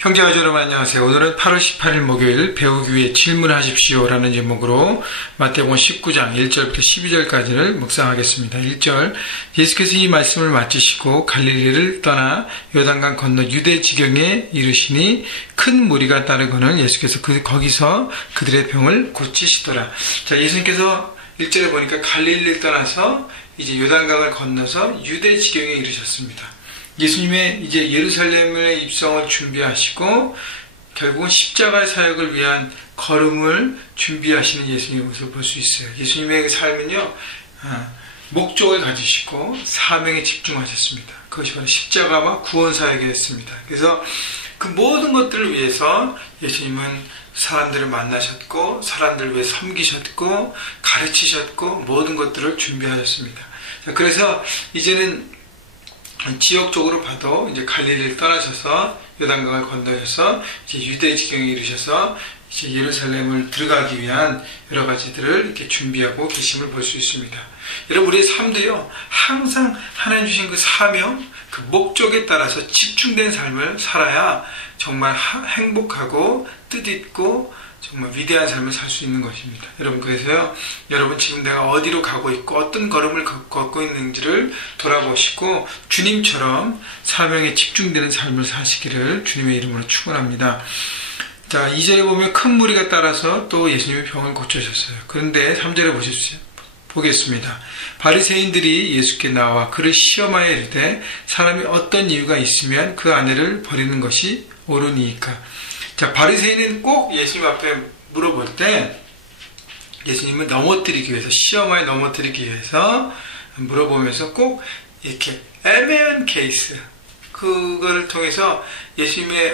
형제와 여러분 안녕하세요. 오늘은 8월 18일 목요일 배우기 위해 질문하십시오 라는 제목으로 마태복음 19장 1절부터 12절까지를 묵상하겠습니다. 1절 예수께서 이 말씀을 마치시고 갈릴리를 떠나 요단강 건너 유대 지경에 이르시니 큰 무리가 따르고는 예수께서 거기서 그들의 병을 고치시더라. 자, 예수님께서 1절에 보니까 갈릴리를 떠나서 이제 요단강을 건너서 유대 지경에 이르셨습니다. 예수님의 이제 예루살렘의 입성을 준비하시고 결국은 십자가 사역을 위한 걸음을 준비하시는 예수님의 모습을 볼 수 있어요. 예수님의 삶은요, 목적을 가지시고 사명에 집중하셨습니다. 그것이 바로 십자가와 구원 사역이었습니다. 그래서 그 모든 것들을 위해서 예수님은 사람들을 만나셨고 사람들을 위해 섬기셨고 가르치셨고 모든 것들을 준비하셨습니다. 자, 그래서 이제는 지역적으로 봐도 이제 갈릴리를 떠나셔서 요단강을 건너셔서 이제 유대 지경에 이르셔서 이제 예루살렘을 들어가기 위한 여러 가지들을 이렇게 준비하고 계심을 볼 수 있습니다. 여러분, 우리의 삶도요, 항상 하나님 주신 그 사명, 그 목적에 따라서 집중된 삶을 살아야 정말 행복하고 뜻있고 정말 위대한 삶을 살 수 있는 것입니다. 여러분, 그래서요, 여러분 지금 내가 어디로 가고 있고 어떤 걸음을 걷고 있는지를 돌아보시고 주님처럼 사명에 집중되는 삶을 사시기를 주님의 이름으로 축원합니다. 자, 2절에 보면 큰 무리가 따라서 또 예수님의 병을 고쳐셨어요. 그런데 3절에 보십시오. 보겠습니다. 바리새인들이 예수께 나와 그를 시험하여 이르되 사람이 어떤 이유가 있으면 그 아내를 버리는 것이 옳으니이까. 자, 바리새인은 꼭 예수님 앞에 물어볼 때 예수님을 넘어뜨리기 위해서, 시험하에 넘어뜨리기 위해서 물어보면서 꼭 이렇게 애매한 케이스, 그거를 통해서 예수님이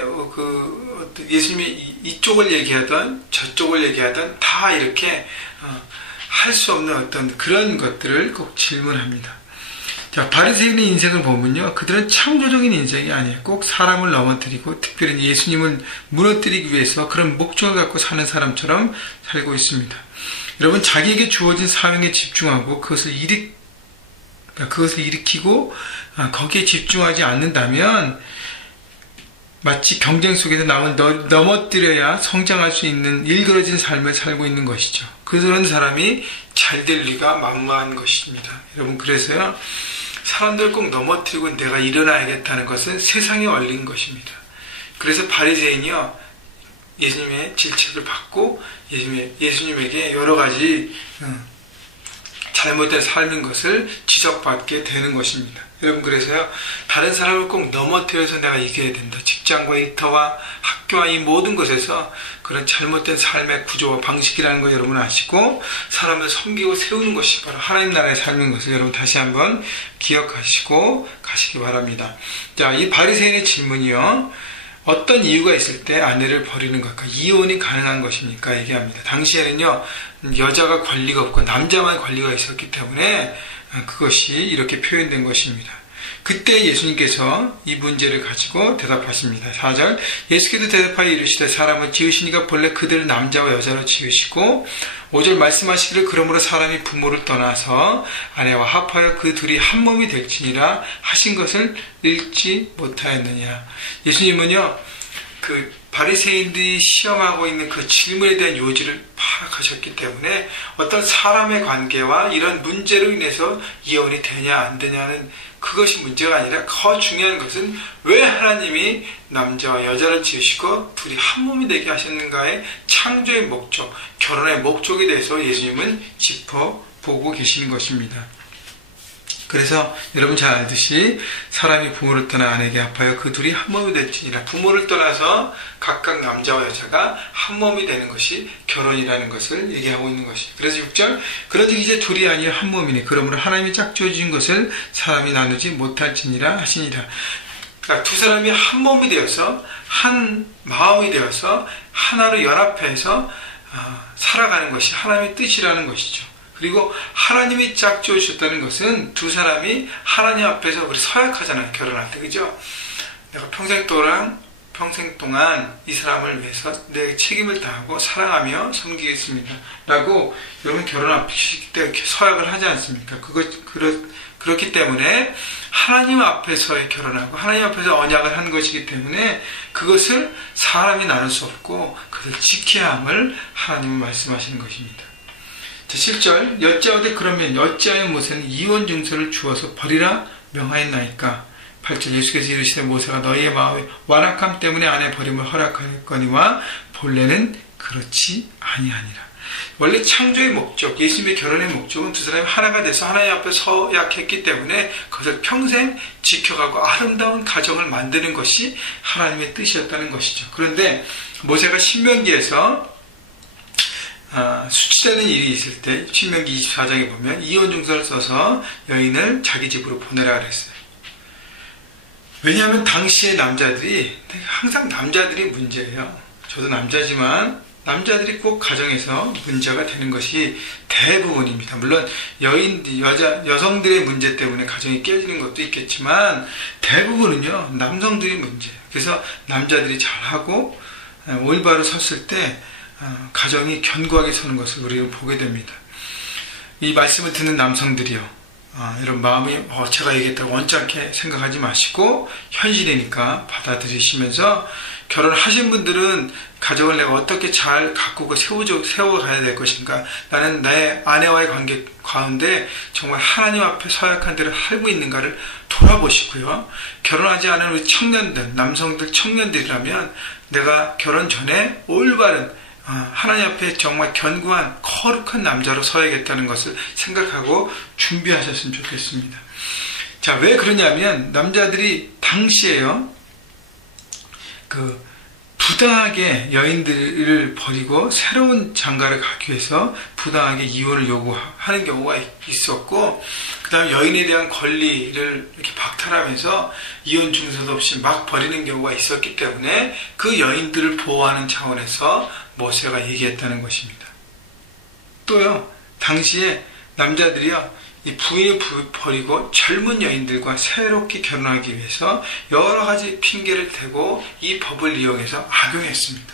이쪽을 얘기하던 저쪽을 얘기하던 다 이렇게 할 수 없는 어떤 그런 것들을 꼭 질문합니다. 자, 바리새인의 인생을 보면요, 그들은 창조적인 인생이 아니에요. 꼭 사람을 넘어뜨리고 특별히 예수님을 무너뜨리기 위해서 그런 목적을 갖고 사는 사람처럼 살고 있습니다. 여러분, 자기에게 주어진 사명에 집중하고 그것을 일으키고 거기에 집중하지 않는다면 마치 경쟁 속에서 남을 넘어뜨려야 성장할 수 있는 일그러진 삶을 살고 있는 것이죠. 그런 사람이 잘 될 리가 만무한 것입니다. 여러분, 그래서요, 사람들 꼭 넘어뜨리고 내가 일어나야겠다는 것은 세상의 원리인 것입니다. 그래서 바리새인이요, 예수님의 질책을 받고 예수님에게 여러 가지 잘못된 삶인 것을 지적받게 되는 것입니다. 여러분, 그래서요, 다른 사람을 꼭 넘어뜨려서 내가 이겨야 된다. 직장과 일터와 학교와 이 모든 것에서 그런 잘못된 삶의 구조와 방식이라는 걸 여러분 아시고 사람을 섬기고 세우는 것이 바로 하나님 나라의 삶인 것을 여러분 다시 한번 기억하시고 가시기 바랍니다. 자, 이 바리새인의 질문이요, 어떤 이유가 있을 때 아내를 버리는 것과 이혼이 가능한 것입니까? 얘기합니다. 당시에는요, 여자가 권리가 없고 남자만 권리가 있었기 때문에 그것이 이렇게 표현된 것입니다. 그때 예수님께서 이 문제를 가지고 대답하십니다. 4절 예수께서 대답하여 이르시되 사람을 지으시니까 본래 그들을 남자와 여자로 지으시고 5절 말씀하시기를 그러므로 사람이 부모를 떠나서 아내와 합하여 그 둘이 한 몸이 될지니라 하신 것을 읽지 못하였느냐. 예수님은요, 그 바리새인들이 시험하고 있는 그 질문에 대한 요지를 파악하셨기 때문에 어떤 사람의 관계와 이런 문제로 인해서 이혼이 되냐 안 되냐는 그것이 문제가 아니라 더 중요한 것은 왜 하나님이 남자와 여자를 지으시고 둘이 한 몸이 되게 하셨는가의 창조의 목적, 결혼의 목적에 대해서 예수님은 짚어보고 계시는 것입니다. 그래서 여러분 잘 알듯이 사람이 부모를 떠나 아내에게 합하여 그 둘이 한 몸이 될지니라. 부모를 떠나서 각각 남자와 여자가 한 몸이 되는 것이 결혼이라는 것을 얘기하고 있는 것이죠. 그래서 6절 그런즉 이제 둘이 아니라 한 몸이니 그러므로 하나님이 짝지어 주신 것을 사람이 나누지 못할지니라 하시니라. 그러니까 두 사람이 한 몸이 되어서 한 마음이 되어서 하나로 연합해서 살아가는 것이 하나님의 뜻이라는 것이죠. 그리고 하나님이 짝지어 주셨다는 것은 두 사람이 하나님 앞에서 우리 서약하잖아요. 결혼할 때, 그죠? 내가 평생 평생 동안 이 사람을 위해서 내 책임을 다하고 사랑하며 섬기겠습니다 라고 여러분 결혼하실 때 서약을 하지 않습니까? 그렇기 때문에 하나님 앞에서의 결혼하고 하나님 앞에서 언약을 한 것이기 때문에 그것을 사람이 나눌 수 없고 그것을 지켜야 함을 하나님은 말씀하시는 것입니다. 자, 7절 여짜오되 그러면 어찌하여 모세는 이혼 증서를 주어서 버리라 명하였나이까. 8절 예수께서 이르시되 모세가 너희의 마음의 완악함 때문에 아내 버림을 허락하였거니와 본래는 그렇지 아니하니라. 원래 창조의 목적, 예수님의 결혼의 목적은 두 사람이 하나가 돼서 하나님 앞에 서약했기 때문에 그것을 평생 지켜가고 아름다운 가정을 만드는 것이 하나님의 뜻이었다는 것이죠. 그런데 모세가 신명기에서 수치되는 일이 있을 때 신명기 24장에 보면 이혼 증서를 써서 여인을 자기 집으로 보내라 그랬어요. 왜냐하면 당시의 남자들이 항상 남자들이 문제예요. 저도 남자지만 남자들이 꼭 가정에서 문제가 되는 것이 대부분입니다. 물론 여성들의 문제 때문에 가정이 깨지는 것도 있겠지만 대부분은요 남성들이 문제예요. 그래서 남자들이 잘하고 올바로 섰을 때 가정이 견고하게 서는 것을 우리는 보게 됩니다. 이 말씀을 듣는 남성들이요, 여러분 마음이 제가 얘기했다고 언짢게 생각하지 마시고 현실이니까 받아들이시면서 결혼하신 분들은 가정을 내가 어떻게 잘 가꾸고 세워가야 될 것인가, 나는 나의 아내와의 관계 가운데 정말 하나님 앞에 서약한 대로 살고 있는가를 돌아보시고요. 결혼하지 않은 우리 청년들, 남성들 청년들이라면 내가 결혼 전에 올바른 하나님 앞에 정말 견고한 거룩한 남자로 서야겠다는 것을 생각하고 준비하셨으면 좋겠습니다. 자, 왜 그러냐면 남자들이 당시에요 부당하게 여인들을 버리고 새로운 장가를 가기 위해서 부당하게 이혼을 요구하는 경우가 있었고, 그 다음에 여인에 대한 권리를 이렇게 박탈하면서 이혼 증서도 없이 막 버리는 경우가 있었기 때문에 그 여인들을 보호하는 차원에서 모세가 얘기했다는 것입니다. 또요, 당시에 남자들이요, 이 부인을 버리고 젊은 여인들과 새롭게 결혼하기 위해서 여러 가지 핑계를 대고 이 법을 이용해서 악용했습니다.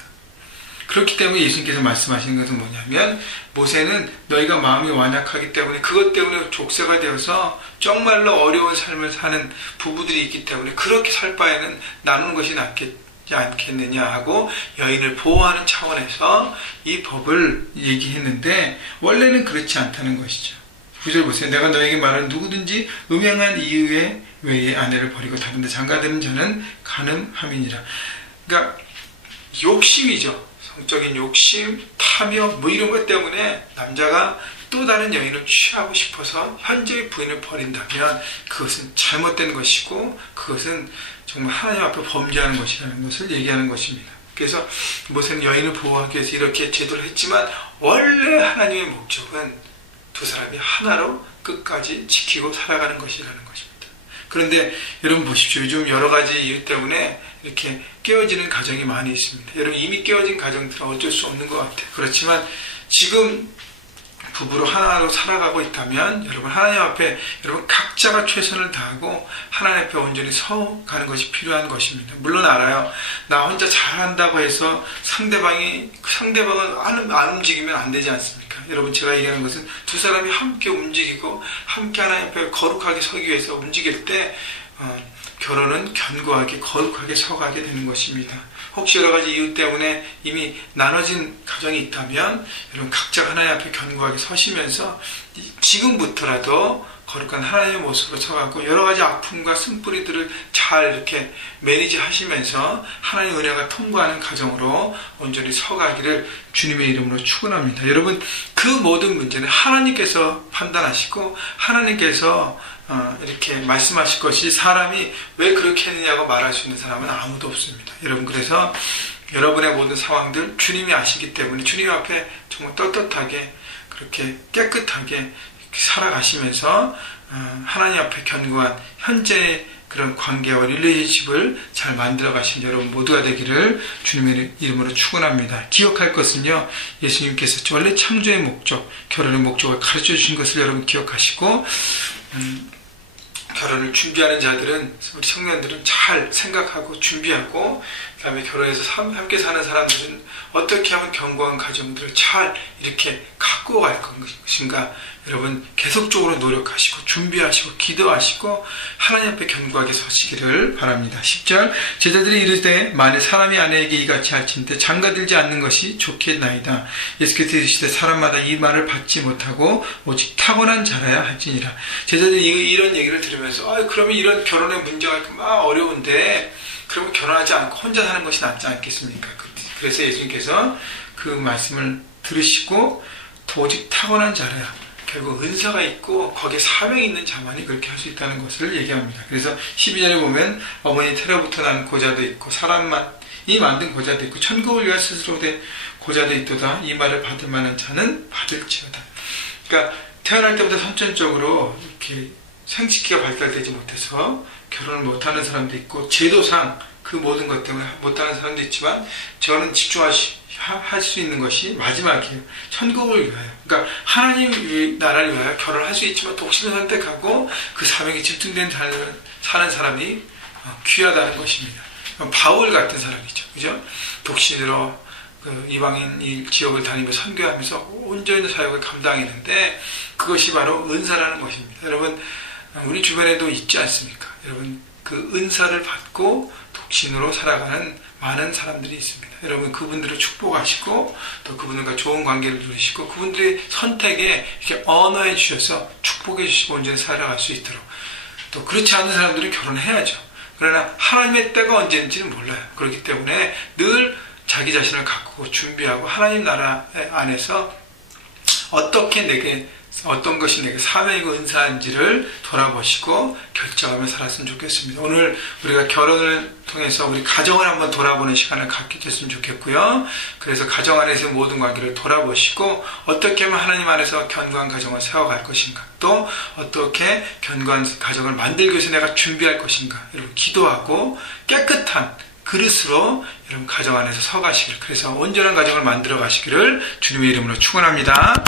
그렇기 때문에 예수님께서 말씀하시는 것은 뭐냐면, 모세는 너희가 마음이 완악하기 때문에 그것 때문에 족쇄가 되어서 정말로 어려운 삶을 사는 부부들이 있기 때문에 그렇게 살 바에는 나누는 것이 낫지 않겠느냐 하고 여인을 보호하는 차원에서 이 법을 얘기했는데 원래는 그렇지 않다는 것이죠. 9절 보세요. 내가 너에게 말하는 누구든지 음행한 이유에 외에 아내를 버리고 다른 데 장가드는 자는 간음함이니라. 그러니까 욕심이죠. 성적인 욕심, 탐욕 이런 것 때문에 남자가 또 다른 여인을 취하고 싶어서 현재의 부인을 버린다면 그것은 잘못된 것이고 그것은 정말 하나님 앞에 범죄하는 것이라는 것을 얘기하는 것입니다. 그래서 모세는 여인을 보호하기 위해서 이렇게 제도를 했지만 원래 하나님의 목적은 두 사람이 하나로 끝까지 지키고 살아가는 것이라는 것입니다. 그런데 여러분 보십시오. 요즘 여러 가지 이유 때문에 이렇게 깨어지는 가정이 많이 있습니다. 여러분 이미 깨어진 가정들은 어쩔 수 없는 것 같아요. 그렇지만 지금 부부로 하나로 살아가고 있다면 여러분 하나님 앞에 여러분 각자가 최선을 다하고 하나님 앞에 온전히 서가는 것이 필요한 것입니다. 물론 알아요. 나 혼자 잘한다고 해서 상대방은 안 움직이면 안 되지 않습니까? 여러분 제가 얘기하는 것은 두 사람이 함께 움직이고 함께 하나님 앞에 거룩하게 서기 위해서 움직일 때 결혼은 견고하게 거룩하게 서가게 되는 것입니다. 혹시 여러 가지 이유 때문에 이미 나눠진 가정이 있다면 여러분 각자 하나님 앞에 견고하게 서시면서 지금부터라도 거룩한 하나님의 모습으로 서가고 여러 가지 아픔과 쓴뿌리들을 잘 이렇게 매니지 하시면서 하나님의 은혜가 통과하는 가정으로 온전히 서가기를 주님의 이름으로 축원합니다. 여러분 그 모든 문제는 하나님께서 판단하시고 하나님께서 이렇게 말씀하실 것이 사람이 왜 그렇게 했느냐고 말할 수 있는 사람은 아무도 없습니다. 여러분 그래서 여러분의 모든 상황들 주님이 아시기 때문에 주님 앞에 정말 떳떳하게 그렇게 깨끗하게 살아가시면서 하나님 앞에 견고한 현재의 그런 관계와 릴레이션십을 잘 만들어 가신 여러분 모두가 되기를 주님의 이름으로 축원합니다. 기억할 것은요, 예수님께서 원래 창조의 목적, 결혼의 목적을 가르쳐 주신 것을 여러분 기억하시고 결혼을 준비하는 자들은 우리 청년들은 잘 생각하고 준비하고 그다음에 결혼해서 함께 사는 사람들은 어떻게 하면 견고한 가정들을 잘 이렇게 갖고 갈 것인가. 여러분 계속적으로 노력하시고 준비하시고 기도하시고 하나님 앞에 견고하게 서시기를 바랍니다. 10절 제자들이 이르되 만일 사람이 아내에게 이같이 할진대 장가들지 않는 것이 좋겠나이다. 예수께서 이르시되 사람마다 이 말을 받지 못하고 오직 타고난 자라야 할지니라. 제자들이 이런 얘기를 들으면서 그러면 이런 결혼의 문제가 막 어려운데 그러면 결혼하지 않고 혼자 사는 것이 낫지 않겠습니까? 그래서 예수님께서 그 말씀을 들으시고 오직 타고난 자라야, 결국 은사가 있고 거기에 사명이 있는 자만이 그렇게 할 수 있다는 것을 얘기합니다. 그래서 12절에 보면 어머니 태로부터 난 고자도 있고 사람만이 만든 고자도 있고 천국을 위하여 스스로 된 고자도 있도다. 이 말을 받을 만한 자는 받을지어다. 그러니까 태어날 때부터 선천적으로 이렇게 생식기가 발달되지 못해서 결혼을 못하는 사람도 있고 제도상 그 모든 것 때문에 못하는 사람도 있지만 저는 집중할 수 있는 것이 마지막이에요. 천국을 위하여. 그러니까 하나님 나라를 위하여 결혼할 수 있지만 독신을 선택하고 그 사명에 집중된 사는 사람이 귀하다는 것입니다. 바울 같은 사람이죠. 그죠? 독신으로 이방인 지역을 다니며 선교하면서 온전히 사역을 감당했는데 그것이 바로 은사라는 것입니다. 여러분 우리 주변에도 있지 않습니까? 여러분 그 은사를 받고 독신으로 살아가는 많은 사람들이 있습니다. 여러분 그분들을 축복하시고 또 그분들과 좋은 관계를 누리시고 그분들의 선택에 이렇게 언어해 주셔서 축복해 주시고 온전히 살아갈 수 있도록, 또 그렇지 않은 사람들은 결혼해야죠. 그러나 하나님의 때가 언제인지는 몰라요. 그렇기 때문에 늘 자기 자신을 갖고 준비하고 하나님 나라 안에서 어떤 것이 내게 사명이고 은사인지를 돌아보시고 결정하며 살았으면 좋겠습니다. 오늘 우리가 결혼을 통해서 우리 가정을 한번 돌아보는 시간을 갖게 됐으면 좋겠고요. 그래서 가정 안에서 모든 관계를 돌아보시고 어떻게 하면 하나님 안에서 견고한 가정을 세워갈 것인가, 또 어떻게 견고한 가정을 만들기 위해서 내가 준비할 것인가, 여러분 기도하고 깨끗한 그릇으로 여러분 가정 안에서 서가시길, 그래서 온전한 가정을 만들어 가시기를 주님의 이름으로 축원합니다.